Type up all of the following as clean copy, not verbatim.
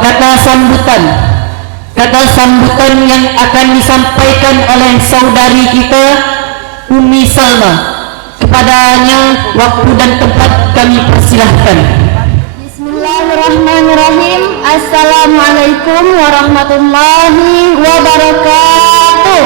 kata sambutan yang akan disampaikan oleh saudari kita Umi Salma. Kepadanya waktu dan tempat kami persilahkan. Bismillahirrahmanirrahim. Assalamualaikum warahmatullahi wabarakatuh.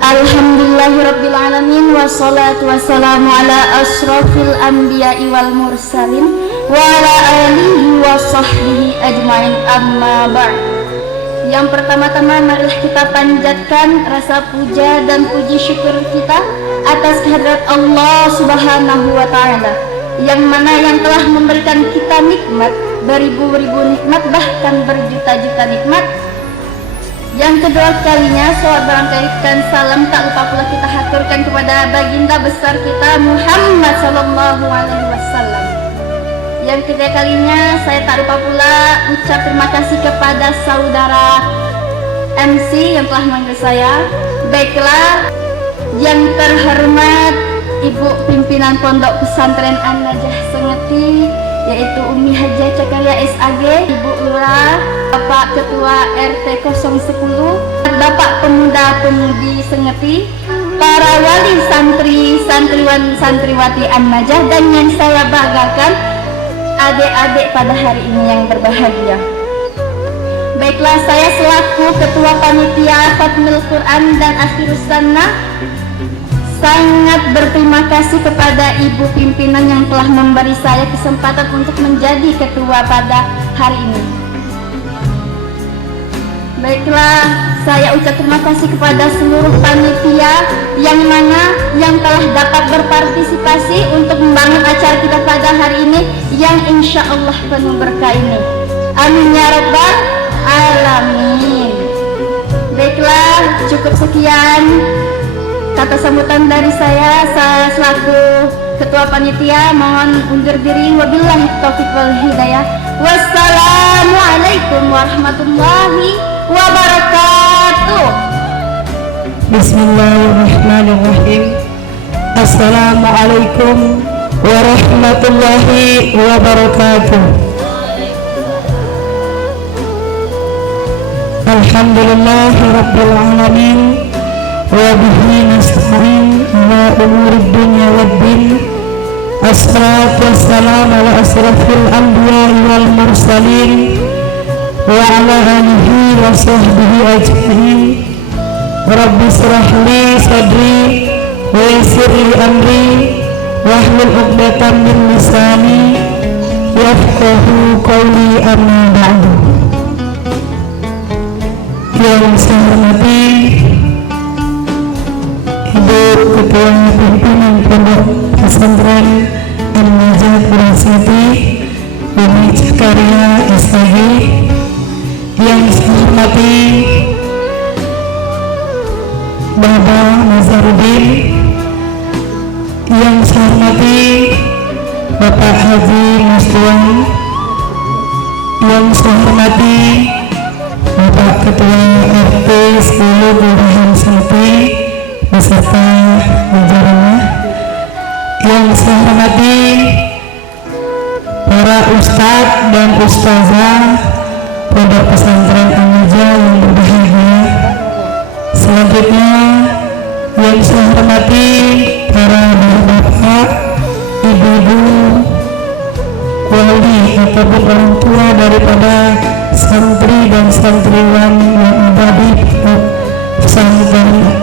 Alhamdulillahirabbil alamin wassalatu wassalamu ala asyrafil anbiya'i wal mursalin wa ala alihi wa sahbihi ajmain, amma ba'd. Yang pertama-tama marilah kita panjatkan rasa puja dan puji syukur kita atas kehadirat Allah Subhanahu wa taala, yang mana yang telah memberikan kita nikmat, beribu-ribu nikmat, bahkan berjuta-juta nikmat. Yang kedua kalinya salawat berangkaikan salam tak lupa pula kita haturkan kepada baginda besar kita Muhammad sallallahu alaihi wasallam. Yang ketiga kalinya saya tak lupa pula ucap terima kasih kepada saudara MC yang telah memanggil saya. Baiklah, yang terhormat Ibu Pimpinan Pondok Pesantren An-Najah Sengeti, yaitu Umi Hajah Cakaria SAG, Ibu Lurah, Bapak Ketua RT 010, Bapak Pemuda-Pemudi Sengeti, para wali santri, santriwan, santriwati An-Najah, dan yang saya banggakan, adik-adik pada hari ini yang berbahagia. Baiklah, saya selaku Ketua Panitia Khatmil Quran dan Akhirus Sunnah sangat berterima kasih kepada Ibu Pimpinan yang telah memberi saya kesempatan untuk menjadi ketua pada hari ini. Baiklah, saya ucap terima kasih kepada seluruh panitia yang mana yang telah dapat berpartisipasi untuk membangun acara kita pada hari ini yang insya Allah penuh berkah ini. Amin ya rabbal alamin. Baiklah, cukup sekian kata sambutan dari saya selaku Ketua Panitia. Mohon undur diri, wabillahi taufiq wal hidayah. Wassalamualaikum warahmatullahi wabarakatuh. Bismillahirrahmanirrahim. Assalamualaikum warahmatullahi wabarakatuh. Alhamdulillahirabbil alamin. وبه نستعين على أمور الدنيا والدين. الصلاة والسلام على أشرف الأنبياء والمرسلين وعلى آله وصحبه أجمعين. رب اشرح لي صدري ويسر لي أمري واحلل عقدة من لساني يفقهوا قولي. أما بعد. Yang saya hormati Ibu Ketua Pimpinan Pondok Pesantren An-Najah Kurasati Umi Cakaria SAG, yang saya hormati Bapak Nazarudin, yang saya hormati Bapak Haji Musliwan, yang saya hormati Bapak Ketua RT 10 Kelurahan Sengeti beserta jajarannya, yang saya hormati para ustadz dan ustazah Pondok Pesantren An-Najah yang berbahagia. Selanjutnya yang saya hormati para bapak, ibu-ibu, wali ataupun orang tua daripada santri dan santriwan yang ada di pesantren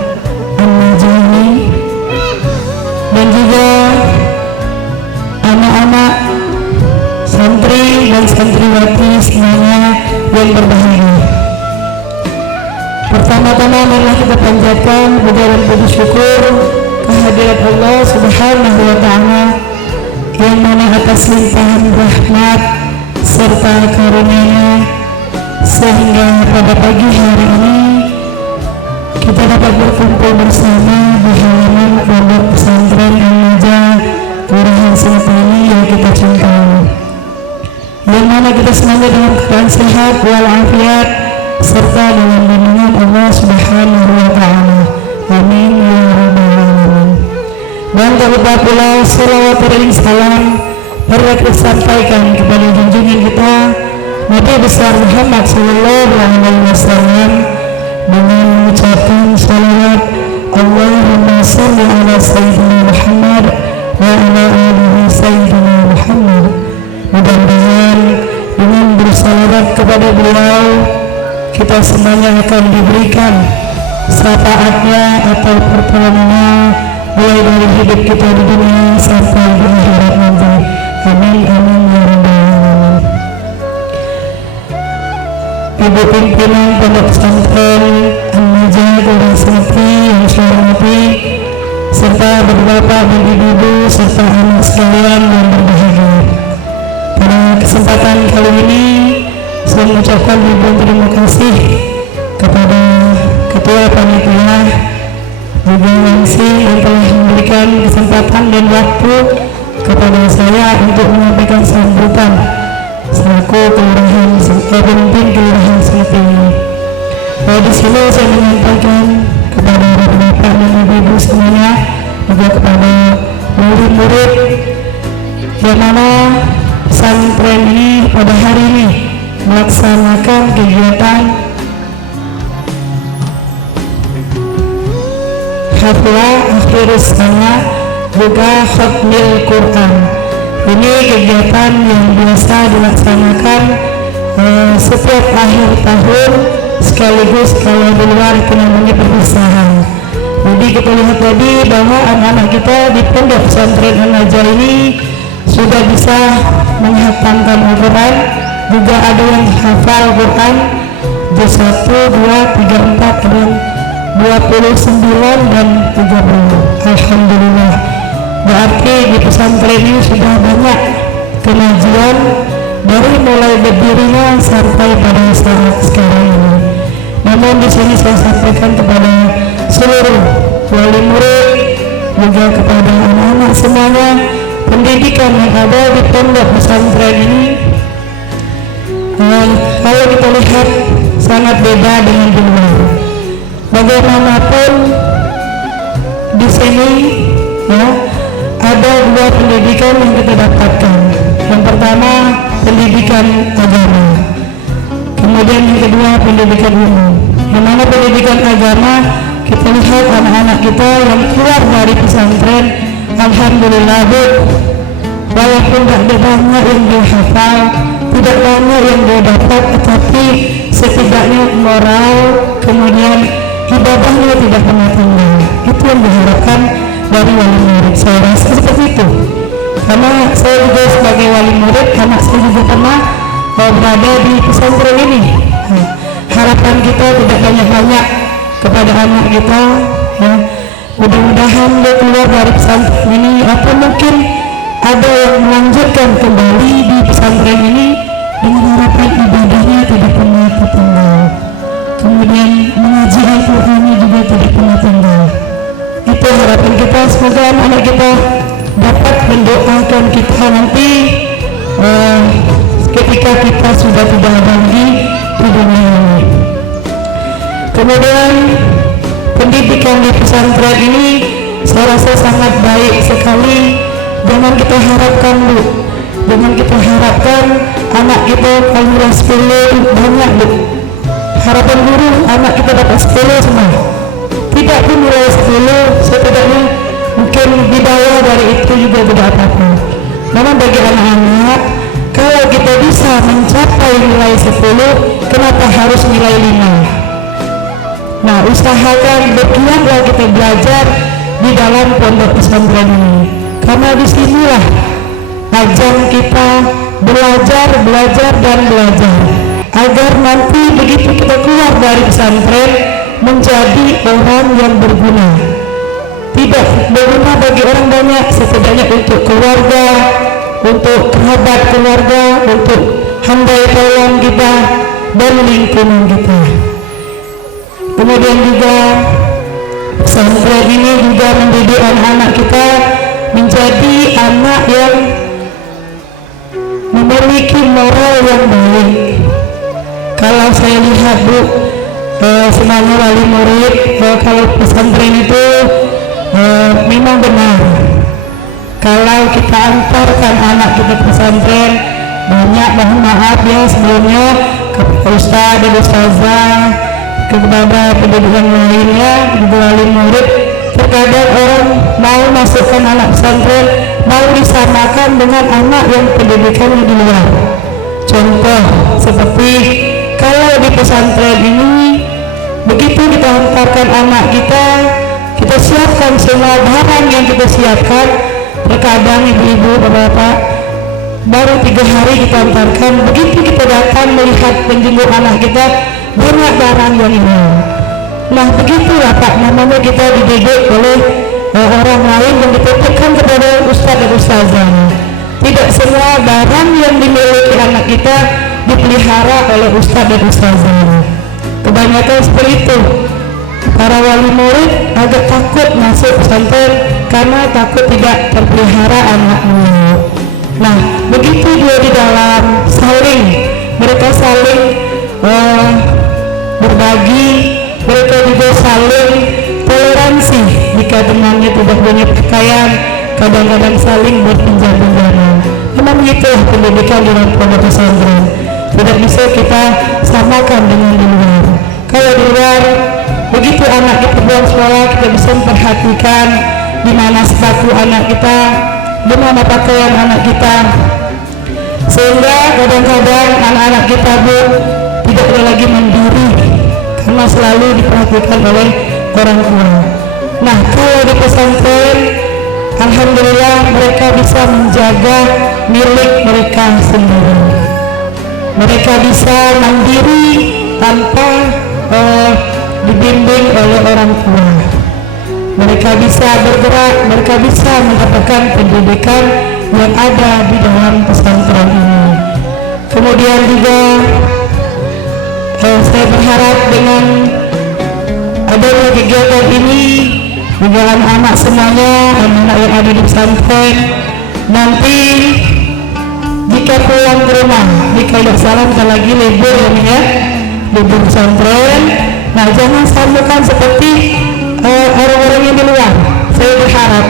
An-Najah ini, dan juga anak-anak santri dan santriwati semuanya yang berbahagia. Pertama-tama marilah kita panjatkan puja dan puji syukur kehadirat Allah Subhanahu wa taala, yang mana atas limpahan rahmat serta karunia-Nya sehingga pada pagi hari ini kita dapat berkumpul bersama di halaman Pondok Pesantren An-Najah Kelurahan Sengeti yang kita cintai, yang mana kita semuanya dalam keadaan sehat walafiat serta dalam lindungan Allah Subhanahu wa taala. Amin ya rabbal alamin. Dan tak lupa pula salawat dan salam Mari kita sampaikan kepada junjungan kita Nabi besar Muhammad sallallahu alaihi wasallam dengan mengucapkan salawat Allahumma salli ala sayyidina Muhammad wa ala alihi sayyidina Muhammad. Mudah-mudahan dengan bersalawat kepada beliau kita semuanya akan diberikan syafaatnya atau pertolongannya mulai dari hidup kita di dunia sampai di akhirat nanti. Amin amin ya rabbal alamin. Ibu pimpinan Pondok Pesantren An-Najah Kelurahan Senepi yang saya hormati, serta bapak dan ibu serta anak sekalian yang berbahagia. Pada kesempatan kali ini saya mengucapkan ribuan terima kasih kepada Ketua Panitia juga MC yang telah memberikan kesempatan dan waktu kepada saya untuk menyampaikan sambutan selaku pemimpin Kelurahan Senepi. Di sini saya menyampaikan kepada bapak dan ibu semuanya, juga kepada murid-murid yang mana pesantren ini pada hari ini melaksanakan kegiatan haflah akhir sana juga khatmil Quran. Ini kegiatan yang biasa dilaksanakan setiap akhir tahun, sekaligus kalau di luar itu namanya perpisahan. Jadi kita lihat tadi bahwa anak-anak kita di Pondok Pesantren An-Najah ini sudah bisa menghatamkan Al-Quran, juga ada yang hafal Quran juz 1, 2, 3, 4, dan 29 dan 30. Alhamdulillah. Berarti di pesantren ini sudah banyak kemajuan dari mulai berdirinya sampai pada saat sekarang ini. Namun di sini saya sampaikan kepada seluruh wali murid, juga kepada anak-anak semuanya, pendidikan yang ada di pondok pesantren ini kalau kita lihat sangat beda dengan dulu. Bagaimanapun di sini ya, ada dua pendidikan yang kita dapatkan. Yang pertama pendidikan agama, kemudian yang kedua pendidikan umum. Yang mana pendidikan agama, kita lihat anak-anak kita yang keluar dari pesantren, alhamdulillah bu, walaupun tidak banyak yang dia hafal, tidak banyak yang dia dapat, tetapi setidaknya moral kemudian ibadahnya tidak pernah tinggal. Itu yang diharapkan dari wali murid. Saya rasa seperti itu, karena saya juga sebagai wali murid, anak saya juga pernah berada di pesantren ini. Harapan kita tidak banyak-banyak kepada anak kita ya. Mudah-mudahan dia keluar dari pesantren ini, atau mungkin ada yang melanjutkan kembali di pesantren ini dengan harapan ibadahnya tidak pernah tertinggal, kemudian mengaji Al-Quran juga tidak pernah tinggal. Itu harapan kita. Semoga anak-anak kita dapat mendoakan kita nanti ketika kita sudah tidak ada lagi di dunia ini. Kemudian pendidikan di pesantren ini saya rasa sangat baik sekali. Jangan kita harapkan bu, jangan kita harapkan anak kita kalau 10 banyak bu. Harapan guru anak kita dapat 10 semua, tidak pun nilai 10, setidaknya mungkin di bawah dari itu juga tidak apa-apa. Namun bagi anak-anak, kalau kita bisa mencapai nilai 10, kenapa harus nilai 5? Nah, usahakan bergiatlah kita belajar di dalam pondok pesantren ini, karena disinilah ajang kita belajar dan belajar, agar nanti begitu kita keluar dari pesantren menjadi orang yang berguna. Tidak berguna bagi orang banyak, setidaknya untuk keluarga, untuk kerabat keluarga, untuk handai tolong kita dan lingkungan kita. Kemudian juga pesantren ini juga mendidik anak-anak kita menjadi anak yang memiliki moral yang baik. Kalau saya lihat bu, semuanya wali murid, kalau pesantren itu memang benar. kalau kita antarkan anak kita ke pesantren, banyak mohon maaf ya sebelumnya kepada ustaz dan ustazah, kepada penduduk yang lainnya, kepada murid. Terkadang orang mau masukkan anak pesantren, mau disamakan dengan anak yang pendidikannya di luar. Contoh seperti kalau di pesantren ini, begitu kita hantarkan anak kita siapkan semua barang yang kita siapkan. Terkadang ibu-ibu, bapak-bapak, baru 3 hari kita hantarkan, begitu kita datang melihat menjenguk anak kita, banyak barang yang hilang. Nah begitulah Pak, namanya kita dididik oleh orang lain yang dititipkan kepada ustaz dan ustazah. Tidak semua barang yang dimiliki anak kita dipelihara oleh ustaz dan ustazah. Kebanyakan seperti itu. Para wali murid agak takut masuk pesantren karena takut tidak terpelihara anaknya. Nah begitu dia di dalam mereka saling berbagi, mereka juga saling toleransi. Jika temannya tidak punya pakaian, kadang-kadang saling berpinjam-pinjaman. Memang itulah pendidikan dalam pondok pesantren. Tidak bisa kita samakan dengan di luar. Kalau di luar, begitu anak kita pulang sekolah, kita bisa memperhatikan di mana sepatu anak kita, di mana pakaian anak kita, sehingga kadang-kadang anak-anak kita tidak ada lagi mandiri karena selalu diperhatikan oleh orang tua. Nah kalau di pesantren, alhamdulillah mereka bisa menjaga milik mereka sendiri. Mereka bisa mandiri tanpa dibimbing oleh orang tua. Mereka bisa bergerak, mereka bisa mendapatkan pendidikan yang ada di dalam pesantren ini. Kemudian juga saya berharap dengan adanya kegiatan ini, juga anak-anak semuanya, anak-anak yang ada di pesantren, nanti jika pulang ke rumah, jika tidak salah kita lagi libur ya, libur pesantren. Nah jangan samakan seperti orang-orang yang di luar. Saya berharap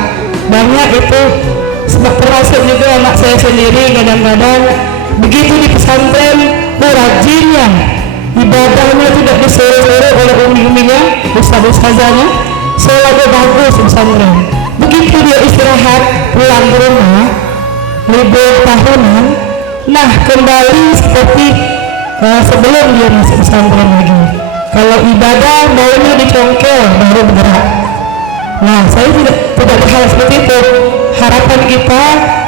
banyak itu, sebab termasuk juga anak saya sendiri, kadang-kadang begitu di pesantren rajinnya, ibadahnya tidak disuruh-suruh oleh umi-uminya, ustaz-ustazahnya, selalu bagus di pesantren. Begitu dia istirahat pulang ke rumah libur tahunan, nah kembali seperti sebelum dia masuk pesantren lagi. Kalau ibadah maunya dicongkel baru bergerak. Nah saya tidak berharap seperti itu. Harapan kita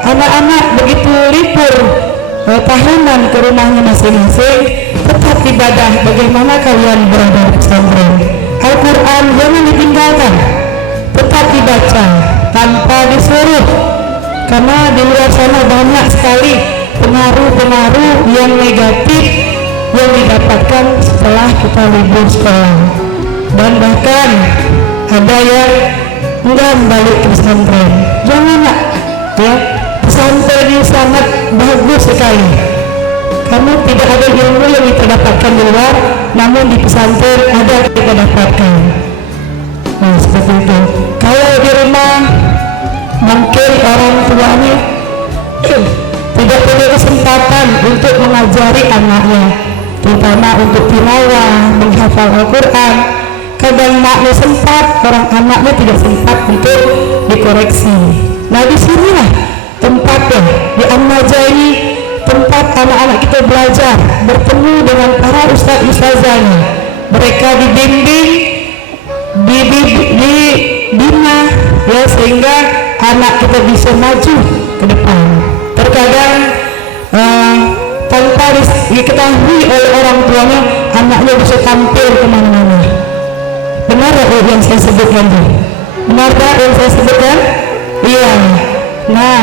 anak-anak begitu libur tahunan ke rumahnya masing-masing, tetap ibadah. Bagaimana kalian berada di pesantren? Al-Quran jangan ditinggalkan, tetap dibaca tanpa disuruh, karena di luar sana banyak sekali pengaruh-pengaruh yang negatif yang didapatkan setelah kita libur sekolah. Dan bahkan ada yang enggak balik ke pesantren. Jangan ya, pesantren ini sangat bagus sekali karena tidak ada ilmu yang kita dapatkan di luar, namun di pesantren ada yang kita dapatkan. Nah seperti itu. Kalau di rumah mungkin orang tuanya tidak punya kesempatan untuk mengajari anaknya, terutama untuk tilawah, menghafal Al-Quran. Kadang maknya sempat, orang anaknya tidak sempat untuk dikoreksi. Nah disinilah tempatnya, di An-Najah ini tempat anak-anak kita belajar, bertemu dengan para ustaz-ustazahnya. Mereka dibimbing, dibina ya, sehingga anak kita bisa maju ke depan. Terkadang tanpa diketahui oleh orang tuanya, anaknya bisa tampil kemana-mana. Benar tak yang saya sebutkan itu? Benar tak yang saya sebutkan? Iya. Nah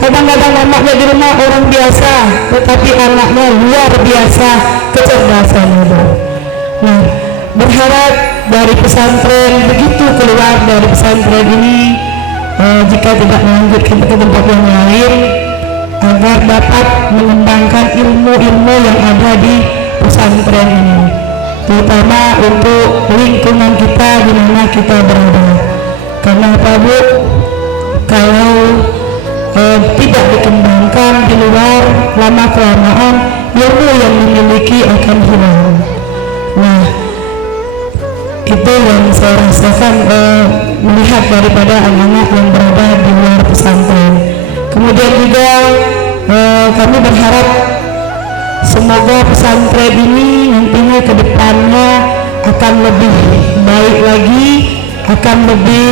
kadang-kadang anaknya di rumah orang biasa, tetapi anaknya luar biasa kecerdasannya. Nah berharap dari pesantren, begitu keluar dari pesantren ini, jika tidak melanjutkan ke tempat yang lain, agar dapat mengembangkan ilmu-ilmu yang ada di pesantren ini, terutama untuk lingkungan kita di mana kita berada. Karena apa Bu? Kalau tidak dikembangkan di luar, lama kelamaan ilmu yang dimiliki akan hilang. Nah, itu yang saya rasakan melihat daripada anak-anak yang berada di luar pesantren. Kemudian juga kami berharap semoga pesantren ini nantinya ke depannya akan lebih baik lagi, akan lebih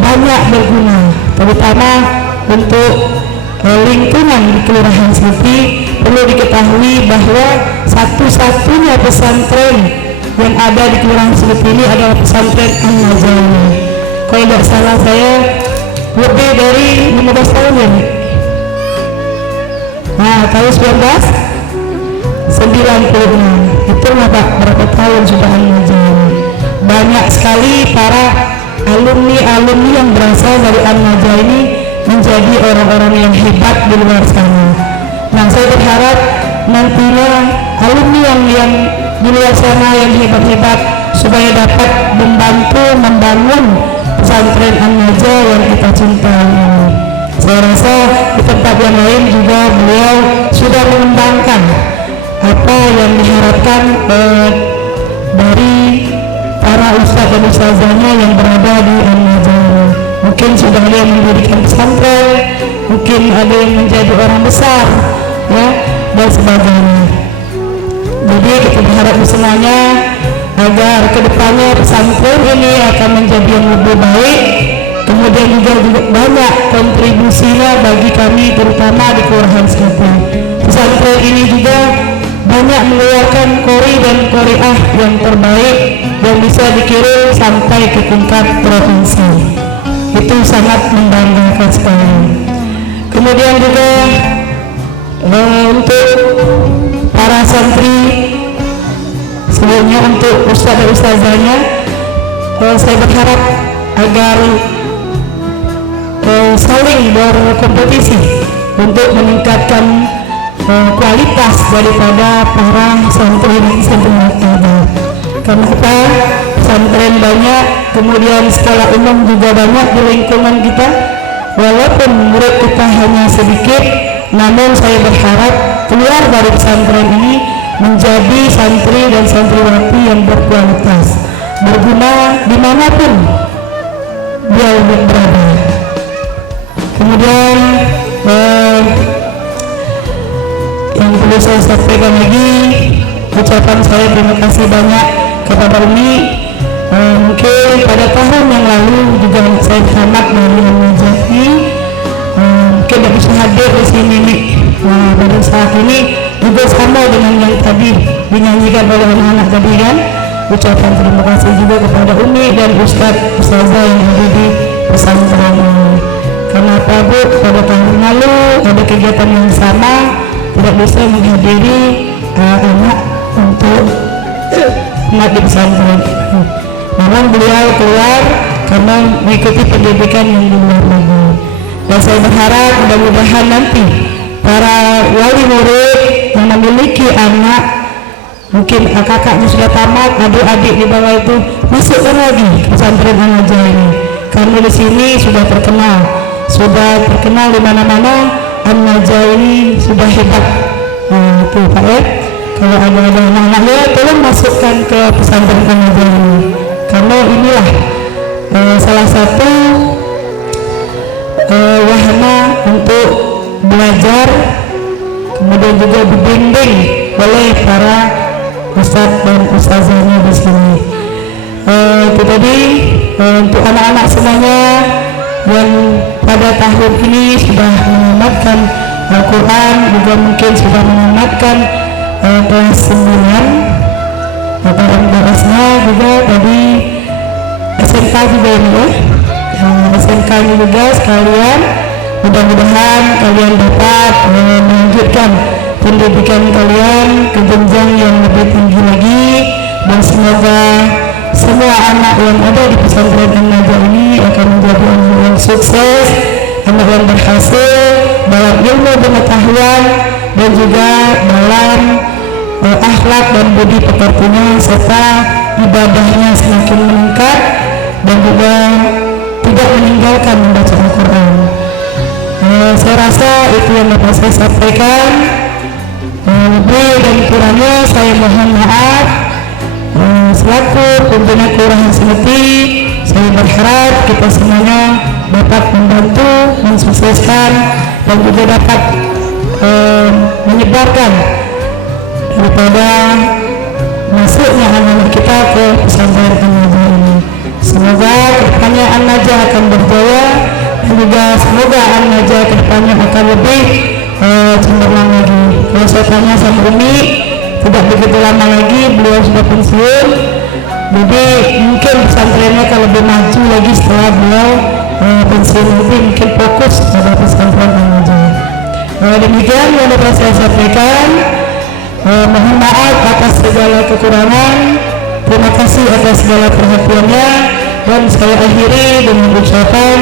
banyak berguna, terutama untuk lingkungan di Kelurahan Selipi. Perlu diketahui bahwa satu-satunya pesantren yang ada di Kelurahan Selipi ini adalah pesantren An-Najmi. Kalau tidak salah saya lebih dari 15 tahun ya. Nah, tahun 1996 itu berapa tahun sudah An-Najmi. Banyak sekali para alumni yang berasal dari An-Najmi ini menjadi orang-orang yang hebat di luar sana. Nah, saya berharap nantinya alumni yang di luar sana yang hebat-hebat supaya dapat membantu membangun pesantren An-Najah yang kita cintai ini. Saya rasa di tempat yang lain juga beliau sudah mengembangkan apa yang diharapkan dari para ustadz dan ustazahnya yang berada di An-Najah. Mungkin sudah ada yang mendirikan pesantren, mungkin ada yang menjadi orang besar, ya, dan sebagainya. Jadi kita berharap semuanya agar kedepannya pesantren ini akan menjadi yang lebih baik. Kemudian juga banyak kontribusinya bagi kami, terutama di Kelurahan Selipi. Pesantren ini juga banyak mengeluarkan kori dan koriah yang terbaik yang bisa dikirim sampai ke tingkat provinsi. Itu sangat membanggakan sekali. Kemudian juga untuk para santri, sebelumnya untuk ustadz dan ustazahnya, saya berharap agar saling berkompetisi untuk meningkatkan kualitas daripada para santri dan santriwati. Kenapa? Pesantren banyak, kemudian sekolah umum juga banyak di lingkungan kita. Walaupun murid kita hanya sedikit, namun saya berharap keluar dari pesantren ini menjadi santri dan santriwati yang berkualitas, berguna dimanapun dia berada. Kemudian yang perlu saya sampaikan lagi, ucapan saya terima kasih banyak kepada Umi. Mungkin pada tahun yang lalu juga saya tamat dari An-Najmi, mungkin tidak bisa hadir di sini nih. Nah, pada saat ini juga sama dengan yang tadi dinyanyikan oleh anak-anak tadi kan. Ucapan terima kasih juga kepada Umi dan Ustazah yang ada di pesantren ini. Karena Pak Bu pada tahun lalu ada kegiatan yang sama, tidak bisa menghadiri anak untuk anak di pesantren. Memang beliau keluar karena mengikuti pendidikan yang di luar negeri. Dan saya berharap mudah-mudahan nanti para wali murid yang memiliki anak, mungkin kakaknya sudah tamat, adik-adik di bawah itu masukkan lagi pesantren An-Najah ini. Karena di sini sudah terkenal di mana-mana. An-Najah ini sudah hebat. Itu Pak ya. Kalau ada anak-anaknya, tolong masukkan ke pesantren An-Najah ini. Karena inilah salah satu wahana untuk belajar, kemudian juga dibimbing oleh para ustadz dan ustazahnya di sini. Itu tadi untuk anak-anak semuanya yang pada tahun ini sudah menamatkan Al-Quran, juga mungkin sudah menamatkan kelas 9. Barang berasnya juga tadi SMK juga ini ya. SMK ini juga sekalian, mudah-mudahan kalian dapat melanjutkan pendidikan kalian ke jenjang yang lebih tinggi lagi, dan semoga semua anak yang ada di pesantren An-Najah ini akan menjadi anak yang sukses, anak yang berhasil dalam ilmu pengetahuan dan juga dalam akhlak dan budi pekertinya, serta ibadahnya semakin meningkat dan juga tidak meninggalkan membaca Al-Quran. saya rasa itu yang dapat saya sampaikan. Lebih dan kurangnya saya mohon maaf. Selaku pimpinan Kelurahan Semeti, saya berharap kita semuanya dapat membantu mensukseskan dan juga dapat menyebarkan daripada masuknya anak-anak kita ke pesantren An-Najah ini. Semoga kedepannya An-Najah akan berjaya dan juga semoga An-Najah kedepannya akan lebih cemerlang lagi. Kalau saya tanya sama Umi, tidak begitu lama lagi beliau sudah pensiun, jadi mungkin pesantrennya akan lebih maju lagi setelah beliau pensiun, nanti mungkin fokus pada pesantren An-Najah. Demikian yang dapat saya sampaikan. Mohon maaf atas segala kekurangan, terima kasih atas segala perhatiannya, dan saya akhiri dengan ucapan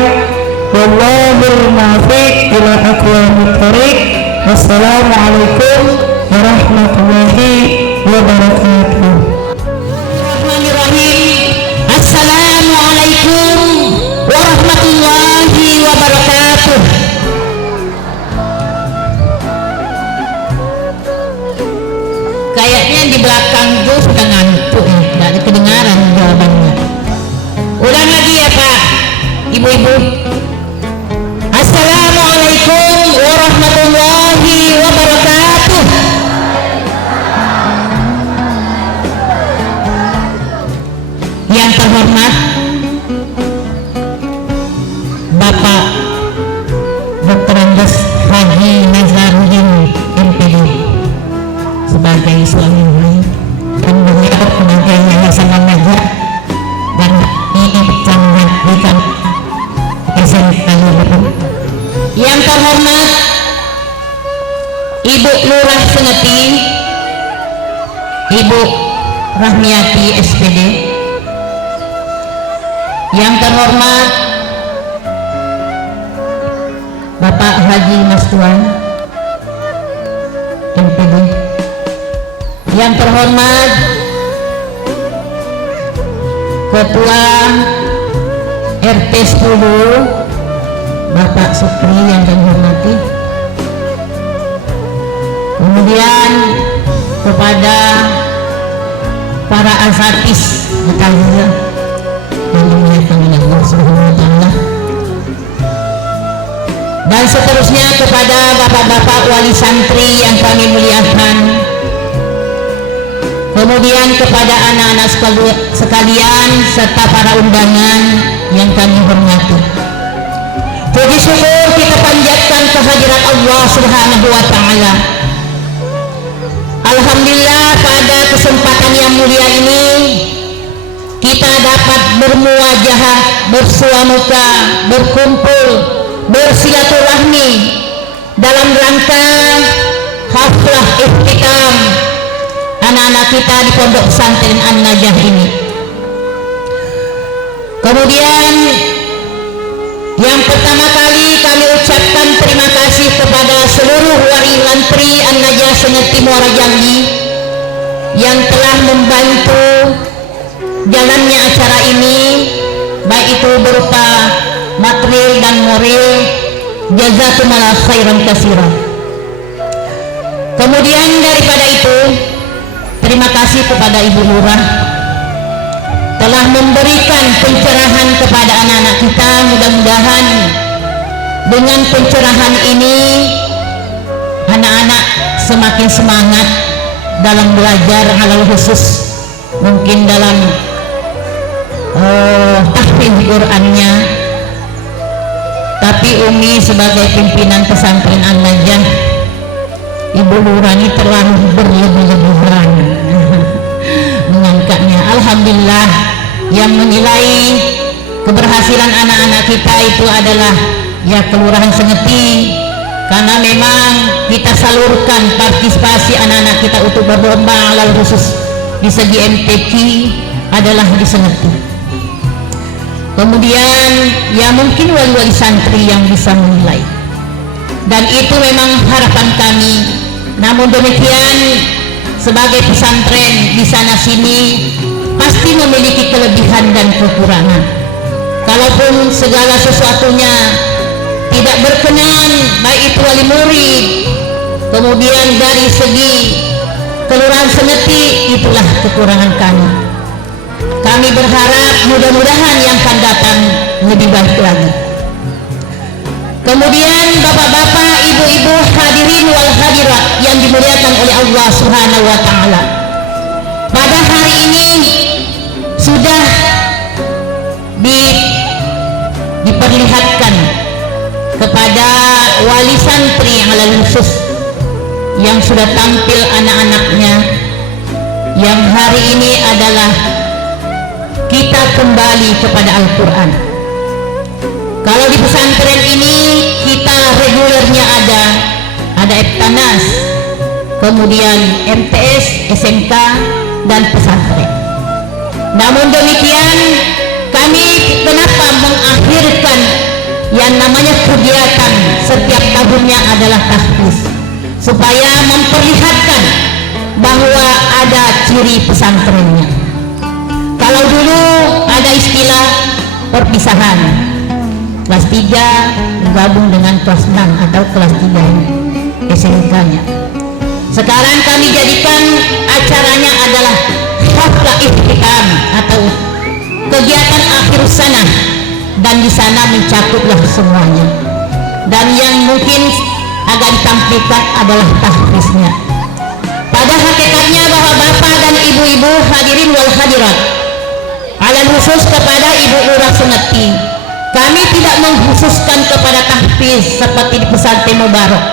wallahul muwaffiq ila aqwamit thoriq. Wassalamualaikum warahmatullahi wabarakatuh. Assalamualaikum warahmatullahi wabarakatuh. Kayaknya di belakang tuh sudah ngantuk ya, nggak ada kedengaran jawabannya. Ulang lagi ya Pak, Ibu-ibu. Assalamualaikum warahmatullahi wabarakatuh. Yang terhormat Bapak Dr. Andes Haji Nazaruddin MPD sebagai suami dan beliau sebagai Yayasan An-Najah dan ini sangat bukan SMK. Yang terhormat Ibu Lurah Semeti, Ibu Rahmiati SPD. Yang terhormat Bapak Haji Mas Tuan MPD. Yang terhormat Ketua RT 10 Bapak Supri yang kami hormati. Kemudian kepada para asatis yang dimuliakan oleh Allah Subhanahu wa taala. Dan seterusnya kepada bapak-bapak wali santri yang kami muliakan. Kemudian kepada anak-anak sekalian serta para undangan yang kami hormati. Puji syukur kita panjatkan kehadirat Allah Subhanahu wa taala. Alhamdulillah pada kesempatan yang mulia ini kita dapat bermuwajahah, bersuamuka, berkumpul, bersilaturahmi dalam rangka haflah ihtikam anak-anak kita di Pondok Pesantren An-Najah ini. Kemudian yang pertama kali kami ucapkan terima kasih kepada seluruh wali santri An-Najah Semeti Muara Jambi yang telah membantu jalannya acara ini, baik itu berupa material dan moral. Jazakumullah khairan katsiran. Kemudian daripada itu, terima kasih kepada Ibu Lurah telah memberikan pencerahan kepada anak-anak kita. Mudah-mudahan dengan pencerahan ini anak-anak semakin semangat dalam belajar, halal khusus mungkin dalam tahfidz Qur'annya. Tapi Umi sebagai pimpinan pesantren An-Najah, Ibu Lurah ini terlalu berlebihan mengangkatnya. Alhamdulillah, yang menilai keberhasilan anak-anak kita itu adalah ya Kelurahan Semeti, karena memang kita salurkan partisipasi anak-anak kita untuk berlomba halal khusus di segi MTQ adalah di Semeti. Kemudian ya mungkin wali-wali santri yang bisa menilai, dan itu memang harapan kami. Namun demikian, sebagai pesantren di sana sini pasti memiliki kelebihan dan kekurangan. Kalaupun segala sesuatunya tidak berkenan baik itu wali murid, kemudian dari segi Kelurahan Sengeti, itulah kekurangan kami. Kami berharap mudah-mudahan yang akan datang lebih baik lagi. Kemudian bapak-bapak, ibu-ibu, hadirin wal hadirat yang dimuliakan oleh Allah Subhanahu wa taala. Pada hari ini sudah diperlihatkan kepada wali santri yang ala khusus yang sudah tampil anak-anaknya, yang hari ini adalah kita kembali kepada Al-Quran. Kalau di pesantren ini kita regulernya ada Eptanas, kemudian MTS, SMK, dan pesantren. Namun demikian, kami kenapa mengakhirkan yang namanya kegiatan setiap tahunnya adalah tahfiz, supaya memperlihatkan bahwa ada ciri pesantrennya. Kalau dulu ada istilah perpisahan, kelas 3 bergabung dengan kelas 6 atau kelas 3 SMK-nya. Sekarang kami jadikan acaranya adalah haflah iftikam atau kegiatan akhir sana, dan di sana mencakuplah semuanya. Dan yang mungkin agak ditampilkan adalah tahfiznya. Pada hakikatnya bahwa bapak dan ibu-ibu hadirin wal hadirat, ala khusus kepada Ibu Lurah Sengeti, kami tidak mengkhususkan kepada tahfiz seperti di pesantren Mubarak.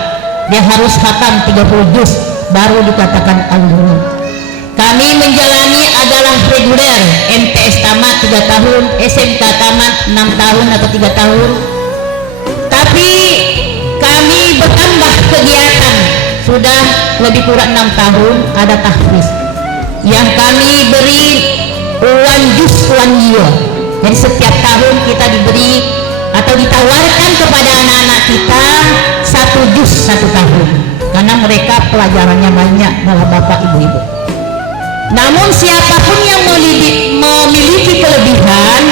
Dia harus khatam 30 juz baru dikatakan alumni. Kami menjalani adalah reguler, MTS tamat 3 tahun, SMK tamat 6 tahun atau 3 tahun. Tapi kami bertambah kegiatan, sudah lebih kurang 6 tahun ada tahfiz yang kami beri uang juz uang year. Jadi setiap tahun kita diberi atau ditawarkan kepada anak-anak kita 1 juz 1 tahun, karena mereka pelajarannya banyak malah bapak ibu-ibu. Namun siapapun yang memiliki kelebihan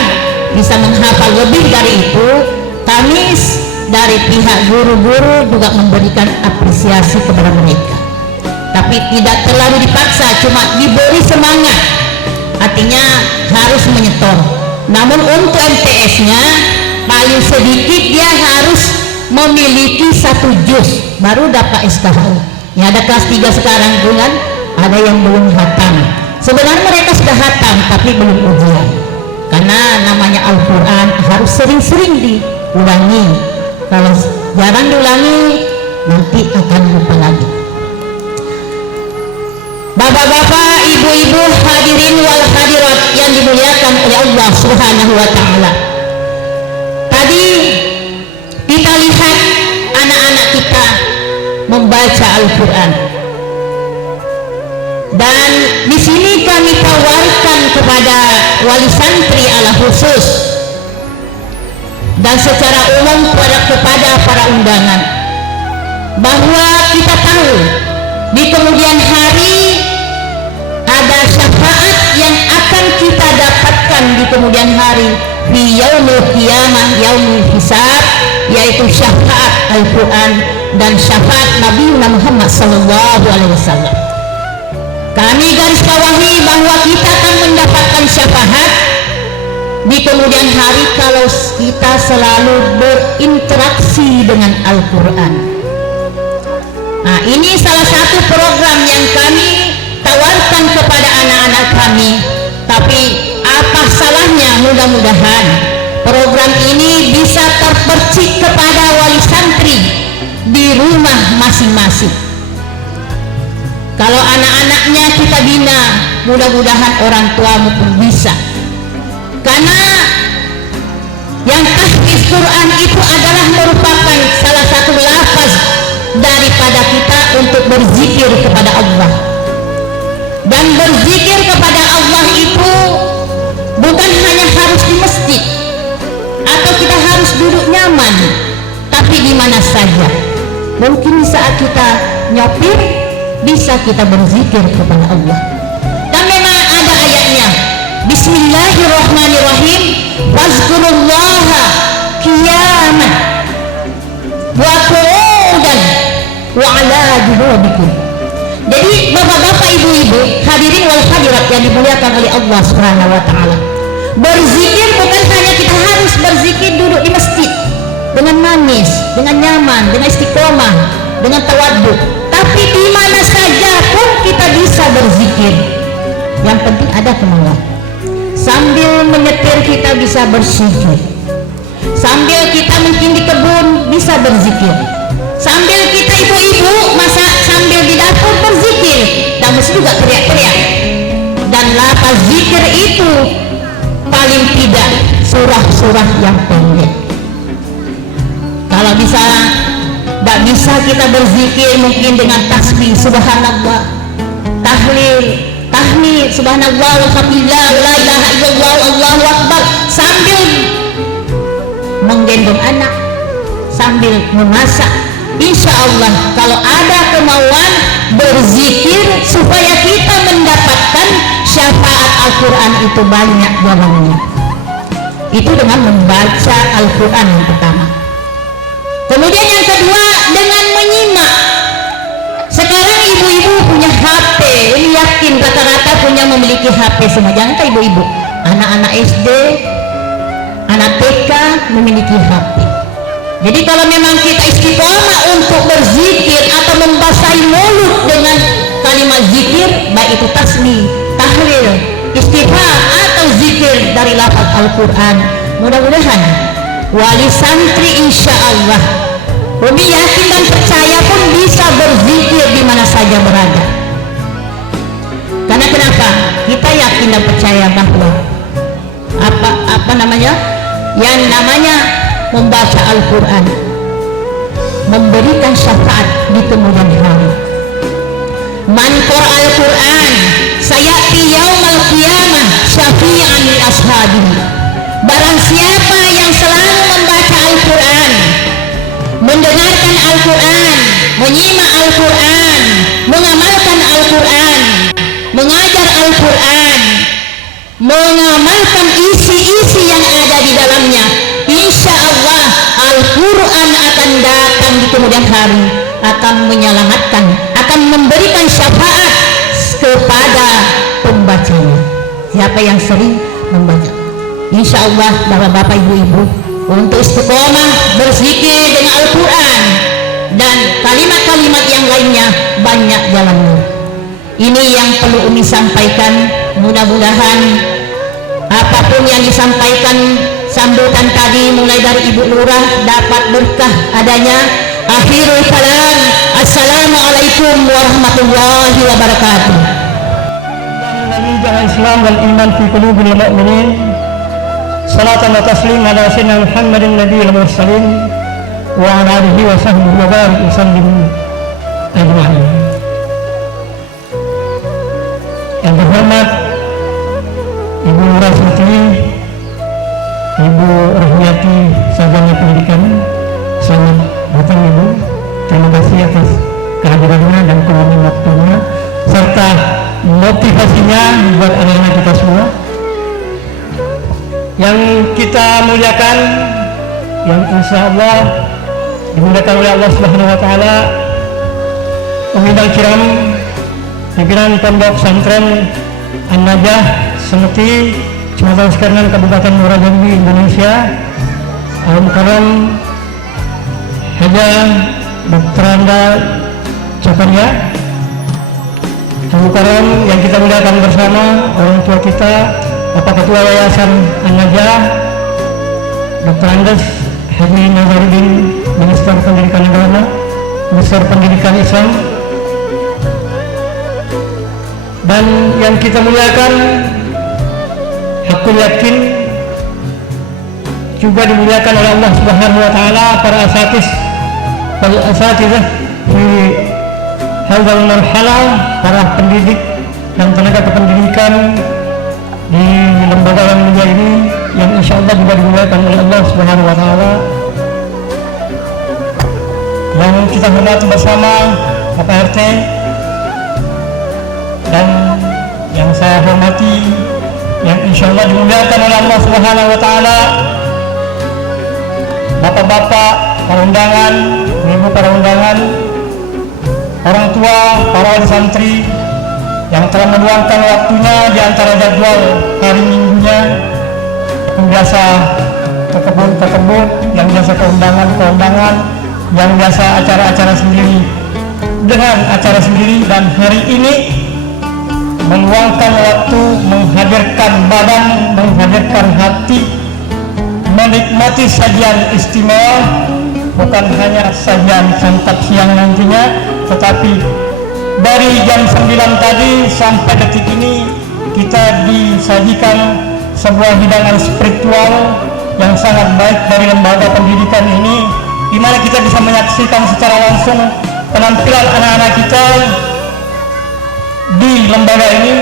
bisa menghafal lebih dari itu, kami dari pihak guru-guru juga memberikan apresiasi kepada mereka, tapi tidak terlalu dipaksa, cuma diberi semangat, artinya harus menyetor. Namun untuk MTS-nya paling sedikit dia harus memiliki 1 juz baru dapat SKHU. Ya, ada kelas 3 sekarang kan, ada yang belum hatam. Sebenarnya mereka sudah hatam tapi belum ujian, karena namanya Al-Quran harus sering-sering diulangi. Kalau jarang diulangi nanti akan lupa lagi. Bapak-bapak, ibu-ibu, hadirin wal hadirat yang dimuliakan oleh Allah Subhanahu wa taala. Tadi kita lihat anak-anak kita membaca Al-Quran. Dan di sini kami tawarkan kepada wali santri ala khusus dan secara umum kepada para undangan, bahwa kita tahu di kemudian hari ada syafaat yang akan kita dapatkan di kemudian hari fi yaumil qiyamah, yaumil hisab, yaitu syafaat Al-Quran dan syafaat Nabi Muhammad SAW. Kami garis bawahi bahwa kita akan mendapatkan syafaat di kemudian hari kalau kita selalu berinteraksi dengan Al-Quran. Nah, ini salah satu program yang kami tawarkan kepada anak-anak kami. Tapi apa salahnya, mudah-mudahan program ini bisa terpercik kepada wali santri di rumah masing-masing. Kalau anak-anaknya kita bina, mudah-mudahan orang tua pun bisa. Karena yang tahfiz Quran itu adalah merupakan salah satu lafaz daripada kita untuk berzikir kepada Allah. Dan berzikir kepada Allah itu bukan hanya harus di masjid atau kita harus duduk nyaman, tapi di mana saja. Mungkin saat kita nyopir bisa kita berzikir kepada Allah. Dan memang ada ayatnya, Bismillahirrahmanirrahim, wazkurullaha qiyaman wa wa ala junubikum. Jadi bapak-bapak, ibu-ibu, hadirin wal hadirat yang dimuliakan oleh Allah Subhanahu wa taala. Berzikir bukan hanya kita harus berzikir duduk di masjid dengan manis, dengan nyaman, dengan istiqomah, dengan tawadhu, tapi di mana saja pun kita bisa berzikir. Yang penting ada kemauan. Sambil menyetir kita bisa berzikir, sambil kita mungkin di kebun bisa berzikir, sambil kita ibu-ibu masak sambil di dapur berzikir, dan mesti juga teriak-teriak. Dan lafaz zikir itu paling tidak surah-surah yang pendek. Kalau bisa, tidak bisa kita berzikir mungkin dengan tasbih subhanallah, tahlil, tahmid subhanallah walhamdulillah la ilaha illallah allahu akbar, sambil menggendong anak, sambil memasak. Insya Allah kalau ada kemauan berzikir supaya kita mendapatkan syafaat Al-Quran itu banyak jalannya. Itu dengan membaca Al-Quran yang pertama. Kemudian yang kedua dengan menyimak. Sekarang ibu-ibu punya HP, ini yakin rata-rata punya memiliki HP semua. Jangan kan ibu-ibu, anak-anak SD, anak TK memiliki HP. Jadi kalau memang kita istiqomah untuk berzikir atau membasahi mulut dengan kalimat zikir, baik itu tasbih, tahlil, istighfar atau zikir dari lafaz Al-Quran, mudah-mudahan wali santri insya Allah Umi yakin dan percaya pun bisa berzikir di mana saja berada. Karena kenapa? Kita yakin dan percaya bahwa yang namanya membaca Al-Quran memberikan syafaat di kemudian hari. Man qara'al Quran sayati yaumal qiyamah syafi'an li ashabihi. Barang siapa yang selalu membaca Al-Quran, mendengarkan Al-Quran, menyimak Al-Quran, mengamalkan Al-Quran, mengajar Al-Quran, mengamalkan isi-isi yang ada di dalamnya, insya Allah Al-Quran akan datang di kemudian hari, akan menyelamatkan, akan memberikan syafaat kepada pembacanya. Siapa yang sering membaca, insya Allah bapak-bapak ibu-ibu untuk istiqomah berzikir dengan Al-Quran dan kalimat-kalimat yang lainnya banyak jalannya. Ini yang perlu Umi sampaikan. Mudah-mudahan apapun yang disampaikan sambutan tadi mulai dari Ibu Lurah dapat berkah adanya. Akhirul kalam, assalamualaikum warahmatullahi wabarakatuh. Islam wal iman fi qulubil mu'minin. Salatan wa taslim ala sayyidina Muhammadin nabiyil mursalin wa ala alihi wa sahbihi wa barik wa sallim ajma'in. Yang terhormat Ibu Rasati, Ibu Rahmiati, Sarjana Pendidikan, selamat datang Ibu. Terima kasih atas kehadirannya dan keluangnya waktunya serta motivasinya buat anak-anak kita semua. Yang kita muliakan, yang insya Allah dimuliakan oleh Allah Subhanahu Wa Taala, Umi-Umi Kiram, pimpinan Pondok Pesantren An-Najah Semeti, Kecamatan Sekarnan, Kabupaten Muara Jambi, Indonesia, Al-Mukarram Haja Dr. Anda Cokanya, Al-Mukarram yang kita muliakan bersama, orang tua kita, Bapak Ketua Yayasan An-Najah Dr. Andes Haji Nazaruddin, Minister Pendidikan Agama, Minister Pendidikan Islam, dan yang kita muliakan aku yakin juga dimuliakan oleh Allah Subhanahu Wa Taala para asatidzah di hadzal marhalah, para pendidik dan tenaga kependidikan di lembaga yang mulia ini, yang insya Allah juga dimuliakan oleh Allah Subhanahu Wa Taala. Yang kita hormati bersama Bapak RT dan yang saya hormati, yang insya Allah dimuliakan oleh Allah Subhanahu Wa Taala, bapak-bapak para undangan, ibu para undangan, orang tua, para wali santri yang telah meluangkan waktunya di antara jadwal hari minggunya, yang biasa ke kebun, yang biasa ke undangan, yang biasa acara-acara sendiri dengan acara sendiri, dan hari ini meluangkan waktu, menghadirkan badan, menghadirkan hati, menikmati sajian istimewa, bukan hanya sajian santap siang nantinya, tetapi dari jam 9 tadi sampai detik ini kita disajikan sebuah hidangan spiritual yang sangat baik dari lembaga pendidikan ini, di mana kita bisa menyaksikan secara langsung penampilan anak-anak kita di lembaga ini,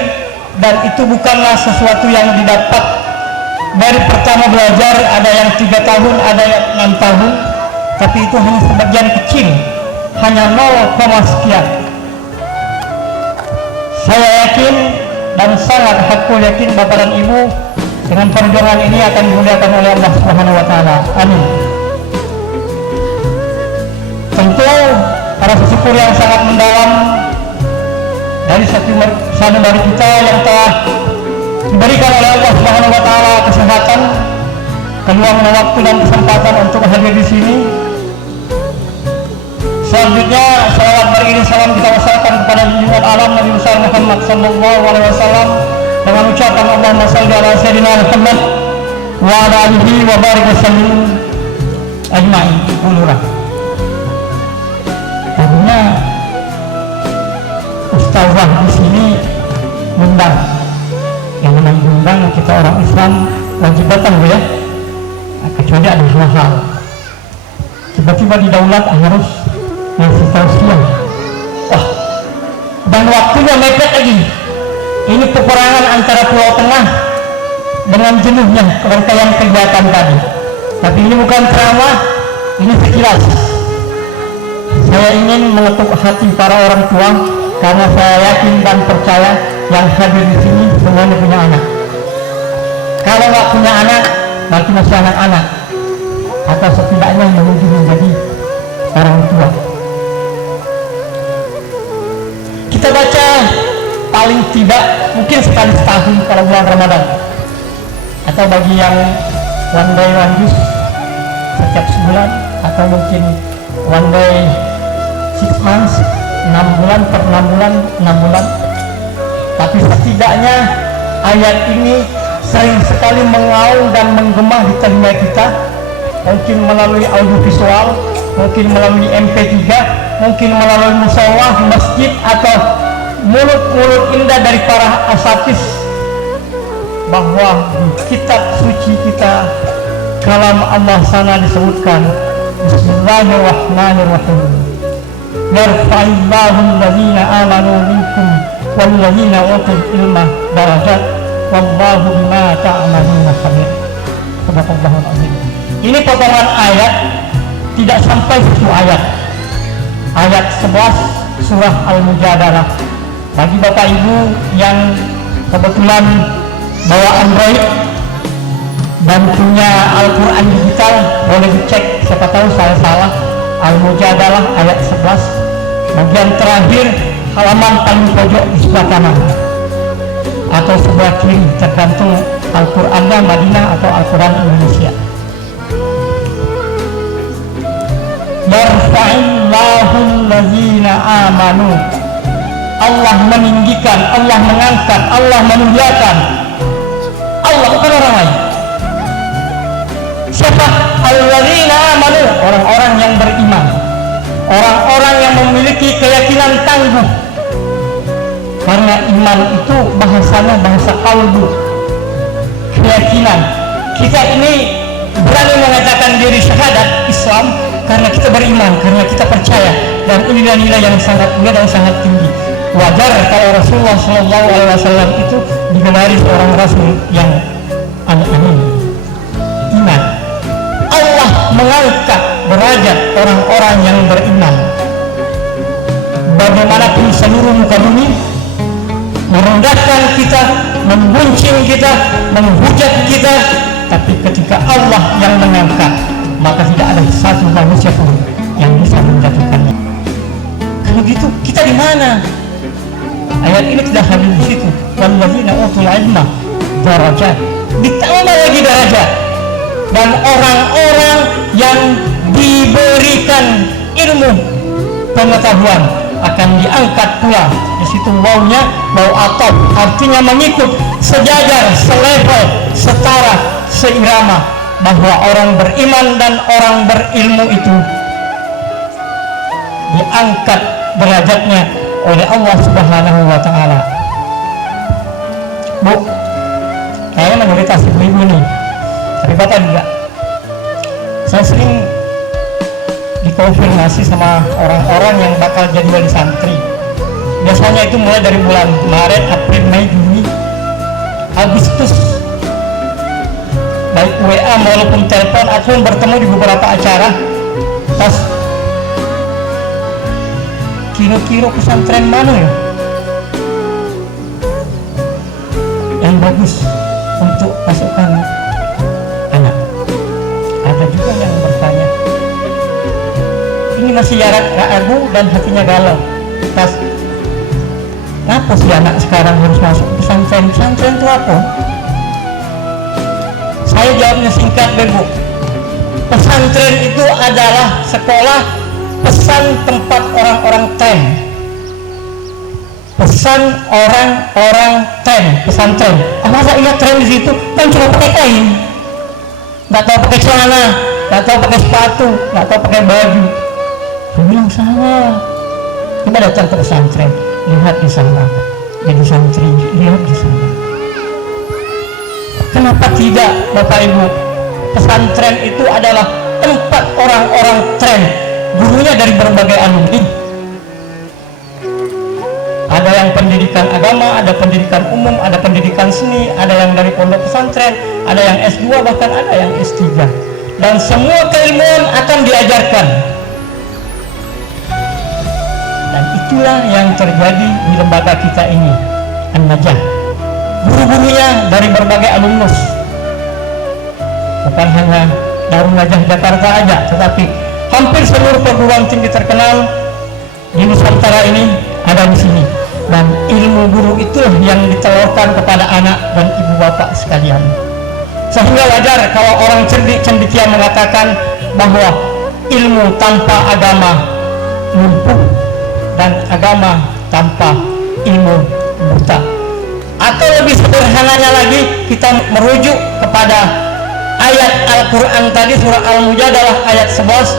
dan itu bukanlah sesuatu yang didapat dari pertama belajar, ada yang 3 tahun, ada yang 6 tahun, tapi itu hanya sebagian kecil, hanya 0, sekian. Saya yakin dan sangat hakul yakin Bapak dan Ibu dengan perjuangan ini akan dimuliakan oleh Allah Subhanahu wa taala. Amin. Tentu rasa syukur yang sangat mendalam dari satu dari kita yang telah diberikan oleh Allah Subhanahu wa taala kesehatan, keluangan waktu dan kesempatan untuk hadir di sini. Selanjutnya salawat beriring salam kita wasalkan kepada junjungan alam Nabi besar Muhammad sallallahu alaihi wasallam dengan ucapan Allahumma shalli ala sayyidina Muhammad wa ala alihi wa barik wasallim ajma'in. Ulurah. Karena ustazah di sini undang, yang undang kita orang Islam wajib datang ya, kecuali ada hal-hal tiba-tiba di daulat harus ngasih tahu siang, wah, dan waktunya mepet lagi. Ini peperangan antara Pulau Tengah dengan jenuhnya rangkaian kegiatan tadi. Tapi ini bukan ceramah, ini sekilas. Saya ingin mengetuk hati para orang tua, karena saya yakin dan percaya yang hadir di sini semuanya punya anak. Kalau nggak punya anak, berarti masih anak-anak, atau setidaknya menuju menjadi orang tua. Kita baca paling tidak mungkin sekali setahun kalau bulan Ramadan, atau bagi yang one day one juice setiap sebulan, atau mungkin one day 6 months, 6 bulan per 6 bulan 6 bulan. Tapi setidaknya ayat ini sering sekali mengaung dan menggema di telinga kita, mungkin melalui audiovisual, mungkin melalui MP3, mungkin melalui musyawarah masjid, atau mulut-mulut indah dari para asatidz, bahwa di kitab suci kita, kalam Allah sana disebutkan Bismillahirrahmanirrahim, yarfa'illahu alladhina amanu minkum walladzina utul ilma darajat wallahu bima ta'maluna khabir. Subhanallahul azim. Ini potongan ayat, tidak sampai 1 ayat. Ayat 11 surah Al-Mujadalah. Bagi Bapak Ibu yang kebetulan bawa Android dan punya Al-Quran digital, boleh dicek, siapa tahu saya salah. Al-Mujadalah ayat 11, bagian terakhir, halaman paling pojok di sebelah kanan atau sebelah kiri, tergantung Al-Qurannya Madinah atau Al-Quran Indonesia. Yarfa'illahu allazina amanu, Allah meninggikan, Allah mengangkat, Allah memuliakan. Allah bukan orang lain. Siapa? Allazina amanu, orang-orang yang beriman, orang-orang yang memiliki keyakinan tangguh. Karena iman itu bahasanya bahasa qalbu, keyakinan. Kita ini berani mengatakan diri syahadat Islam karena kita beriman, karena kita percaya, dan ini nilai yang sangat mulia dan sangat tinggi. Wajar kalau Rasulullah SAW itu digelari seorang rasul yang amin. Iman. Allah mengangkat derajat orang-orang yang beriman. Bagaimanapun seluruh muka bumi merendahkan kita, membuncing kita, menghujat kita, tapi ketika Allah yang mengangkat, maka tidak ada satu manusia pun yang bisa menjatuhkannya. Kalau gitu itu kita di mana? Ayat ini tidak hadir di situ. Walladzina utul ilma darajat, ditambah lagi darajat, dan orang-orang yang diberikan ilmu pengetahuan akan diangkat pula. Di situ wawnya waw atop, artinya mengikut, sejajar, selevel, setara, seirama, bahwa orang beriman dan orang berilmu itu diangkat derajatnya oleh Allah Subhanahu wa Ta'ala. Bu, kayaknya mayoritas ibu-ibu nih, tapi bapak juga. Saya sering dikonfirmasi sama orang-orang yang bakal jadi wali santri. Biasanya itu mulai dari bulan Maret, April, Mei, Juni, Agustus, baik WA maupun telepon atau bertemu di beberapa acara. Tas kira-kira pesantren mana ya yang bagus untuk masukkan anak? Ada juga yang bertanya, ini masih ragu dan hatinya galau. Tas, kenapa si anak sekarang harus masuk pesantren? Pesantren itu apa? Saya jawabnya singkat, Bu. Pesantren itu adalah sekolah pesan tempat orang-orang ten. Pesan orang-orang ten, pesantren. Masa iya tren di situ? Kan cuma pakai kain, nggak tahu pakai celana, nggak tahu pakai sepatu, nggak tahu pakai baju. Saya bilang salah. Coba datang ke pesantren, lihat di sana, jadi santri, lihat di sana. Kenapa tidak, Bapak Ibu? Pesantren itu adalah tempat orang-orang tren, gurunya dari berbagai alumni. Ada yang pendidikan agama, ada pendidikan umum, ada pendidikan seni, ada yang dari pondok pesantren, ada yang S2, bahkan ada yang S3. Dan semua keilmuan akan diajarkan. Dan itulah yang terjadi di lembaga kita ini, An-Najah. Guru-gurunya dari berbagai alumnus, bukan hanya Darun Najah Jakarta aja, tetapi hampir seluruh perguruan tinggi terkenal di Nusantara ini ada di sini. Dan ilmu guru itulah yang ditelurkan kepada anak dan ibu bapak sekalian. Sehingga wajar kalau orang cerdik cendekia mengatakan bahwa ilmu tanpa agama lumpuh dan agama tanpa ilmu buta. Atau lebih sederhananya lagi, kita merujuk kepada ayat Al-Quran tadi, surah Al-Mujadalah ayat 11,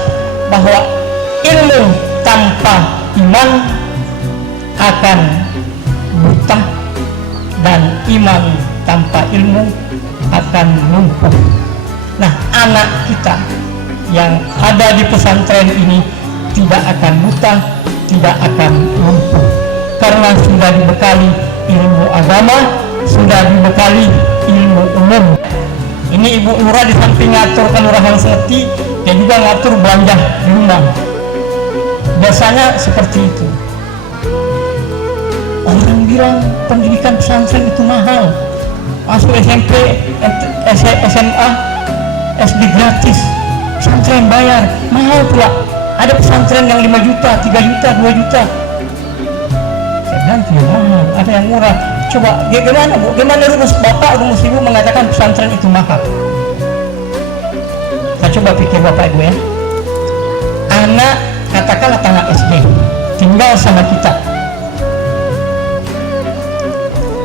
bahwa ilmu tanpa iman akan buta dan iman tanpa ilmu akan lumpuh. Nah, anak kita yang ada di pesantren ini tidak akan buta, tidak akan lumpuh, karena sudah dibekali ilmu agama, sudah dibekali ilmu umum. Ini Ibu Lurah di samping ngatur kelurahan Seleti, dia juga ngatur belanja di rumah. Biasanya seperti itu. Orang bilang pendidikan pesantren itu mahal, masuk SMP, SMA, SD gratis, pesantren bayar, mahal pula. Ada pesantren yang 5 juta, 3 juta, 2 juta. Saya bilang itu mahal, ada yang murah. Coba, gimana Bu? Gimana rumus Bapak, rumus Ibu mengatakan pesantren itu mahal? Saya coba pikir Bapak Ibu ya. Anak, katakanlah anak SD, tinggal sama kita.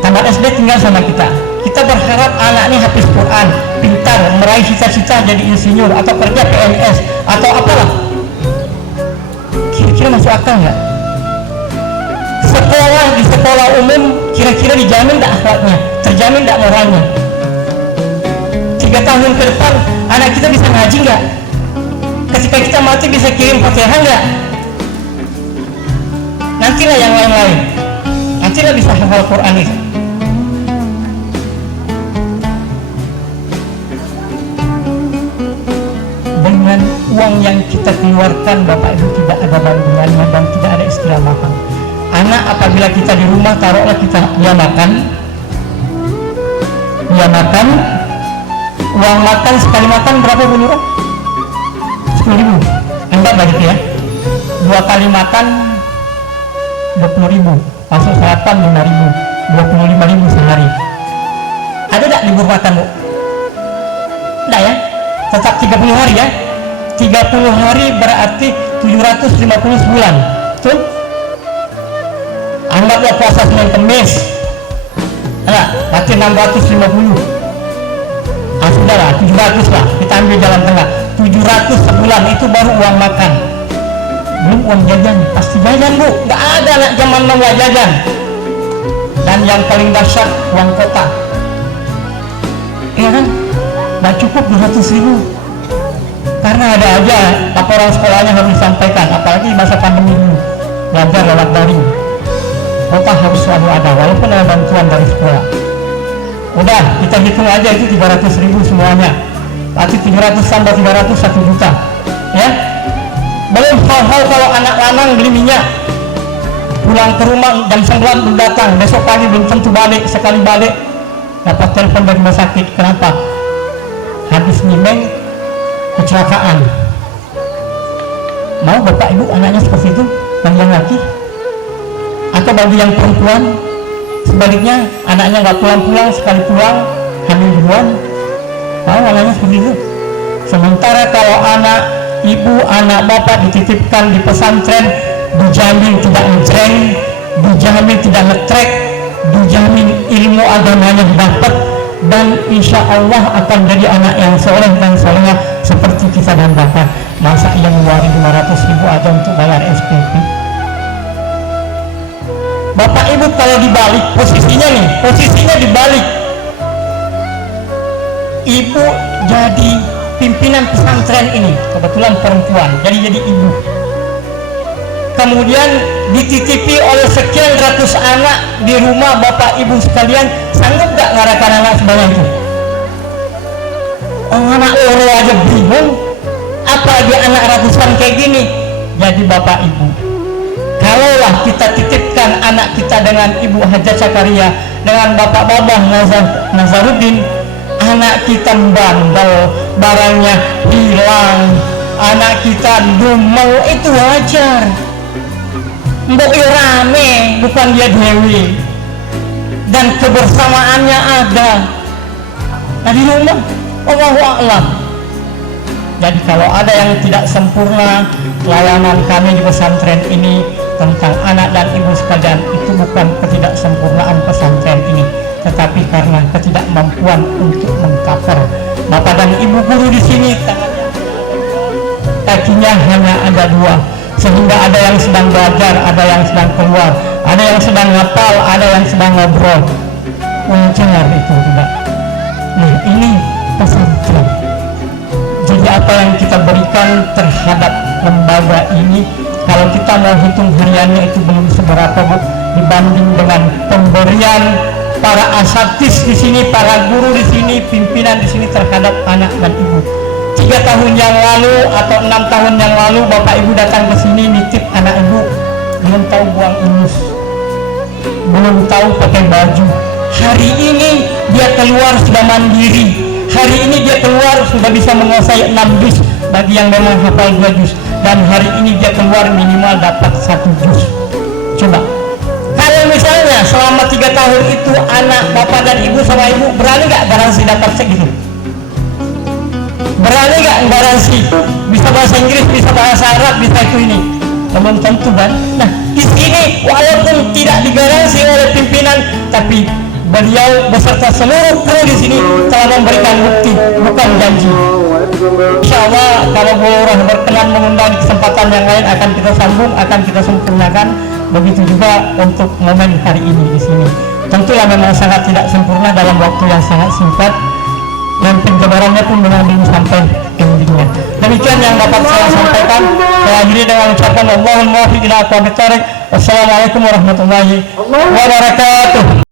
Tamat SD tinggal sama kita. Kita berharap anak ini hafiz Quran, pintar, meraih cita-cita jadi insinyur atau kerja PNS atau apalah. Kira-kira masuk akal nggak? Sekolah di sekolah umum kira-kira dijamin tidak akhlaknya, terjamin tidak moralnya? 3 tahun ke depan anak kita bisa ngaji nggak? Ketika kita mati bisa kirim Fatihah nggak? Nantilah yang lain-lain, nantilah bisa hafal Quran itu. Dengan uang yang kita keluarkan Bapak Ibu tidak ada bandingannya dan tidak ada istilah mahal. Anak apabila kita di rumah, taruhlah dia makan, uang makan sekali makan berapa Bu Lurah? 10.000. Anda balik ya, 2 kali makan 20.000, masuk sarapan 5.000, 25.000 sehari. Ada tak libur makan Bu? Tidak ya? Tetap 30 hari ya? 30 hari berarti 750 sebulan. Betul? Anggaplah puasa Senin Kemis. Enggak, berarti 650. Sudahlah, 700 lah, kita ambil jalan tengah. 700 sebulan itu baru uang makan. Belum uang jajan, pasti jajan Bu. Nggak ada anak zaman now nggak jajan. Dan yang paling dahsyat uang kota. Iya kan? Nggak cukup 200.000. Karena ada aja laporan sekolahnya harus disampaikan, apalagi masa pandemi ini. Belajar lewat daring. Kota harus selalu ada, walaupun ada bantuan dari sekolah. Udah, kita hitung aja itu 300.000 semuanya. Berarti 300 tambah 300, 1 juta. Ya? Belum hal-hal kalau anak lanang beli minyak. Pulang ke rumah jam 9 belum datang, besok pagi belum tentu balik, sekali balik dapat telepon dari rumah sakit. Kenapa? Habis nyimeng, kecelakaan. Mau bapak ibu anaknya seperti itu? Yang laki? Atau bagi yang perempuan sebaliknya, anaknya nggak pulang-pulang, sekali pulang hamil duluan? Mau anaknya seperti itu? Sementara kalau anak ibu, anak bapak dititipkan di pesantren, dijamin tidak ngejreng, dijamin tidak ngetrek, dijamin ilmu agamanya dapat, dan insya Allah akan jadi anak yang soleh dan solehah seperti kita dan bapak. Masa yang ngeluarin 500.000 aja untuk bayar SPP? Bapak ibu kalau dibalik posisinya nih, posisinya dibalik. Ibu jadi pimpinan pesantren ini, kebetulan perempuan, jadi ibu. Kemudian dititipi oleh sekian ratus anak di rumah bapak ibu sekalian, sanggup gak ngarahkan anak sebanyak itu? Anak loro aja bingung, apalagi anak ratusan kayak gini. Jadi bapak ibu, kalaulah kita titipkan anak kita dengan Ibu Hajat Sakaria, dengan Bapak Babah Nazaruddin, anak kita bandel, barangnya hilang, anak kita dumel, itu wajar. Mbok rame, bukan dia dewi, dan kebersamaannya ada. Nah di rumah, Allahu a'lam. Jadi kalau ada yang tidak sempurna layanan kami di pesantren ini tentang anak dan ibu sekalian, itu bukan ketidaksempurnaan pesantren ini, tetapi karena ketidakmampuan untuk mengcover. Bapak dan ibu guru di sini kakinya hanya ada 2, sehingga ada yang sedang belajar, ada yang sedang keluar, ada yang sedang ngapal, ada yang sedang ngobrol. Wajar itu tidak. Nah ini pesantren. Jadi apa yang kita berikan terhadap lembaga ini, kalau kita mau hitung hariannya itu belum seberapa Bu, dibanding dengan pemberian para asatis di sini, para guru di sini, pimpinan di sini terhadap anak dan ibu. 3 tahun yang lalu atau 6 tahun yang lalu bapak ibu datang ke sini nitip anak ibu, belum tahu buang ingus, belum tahu pakai baju. Hari ini dia keluar sudah mandiri. Hari ini dia keluar sudah bisa menguasai 6 juz bagi yang memang hafal 2 juz, dan hari ini dia keluar minimal dapat 1 juz. Coba kalau misalnya selama 3 tahun itu anak bapak dan ibu sama ibu berani gak garansi dapat segitu? Berani gak garansi bisa bahasa Inggris, bisa bahasa Arab, bisa itu ini? Belum tentu kan? Nah di sini walaupun tidak digaransi oleh pimpinan, tapi beliau beserta seluruh kru di sini telah memberikan bukti, bukan janji. Insya Allah kalau Bu Lurah berkenan mengundang kesempatan yang lain akan kita sambung, akan kita sempurnakan. Begitu juga untuk momen hari ini di sini. Tentulah memang sangat tidak sempurna dalam waktu yang sangat singkat, dan penjabarannya pun memang belum sampai endingnya. Demikian yang dapat saya sampaikan. Saya akhiri dengan ucapan Allahul muwaffiq ila aqwamit thoriq. Wassalamualaikum warahmatullahi wabarakatuh.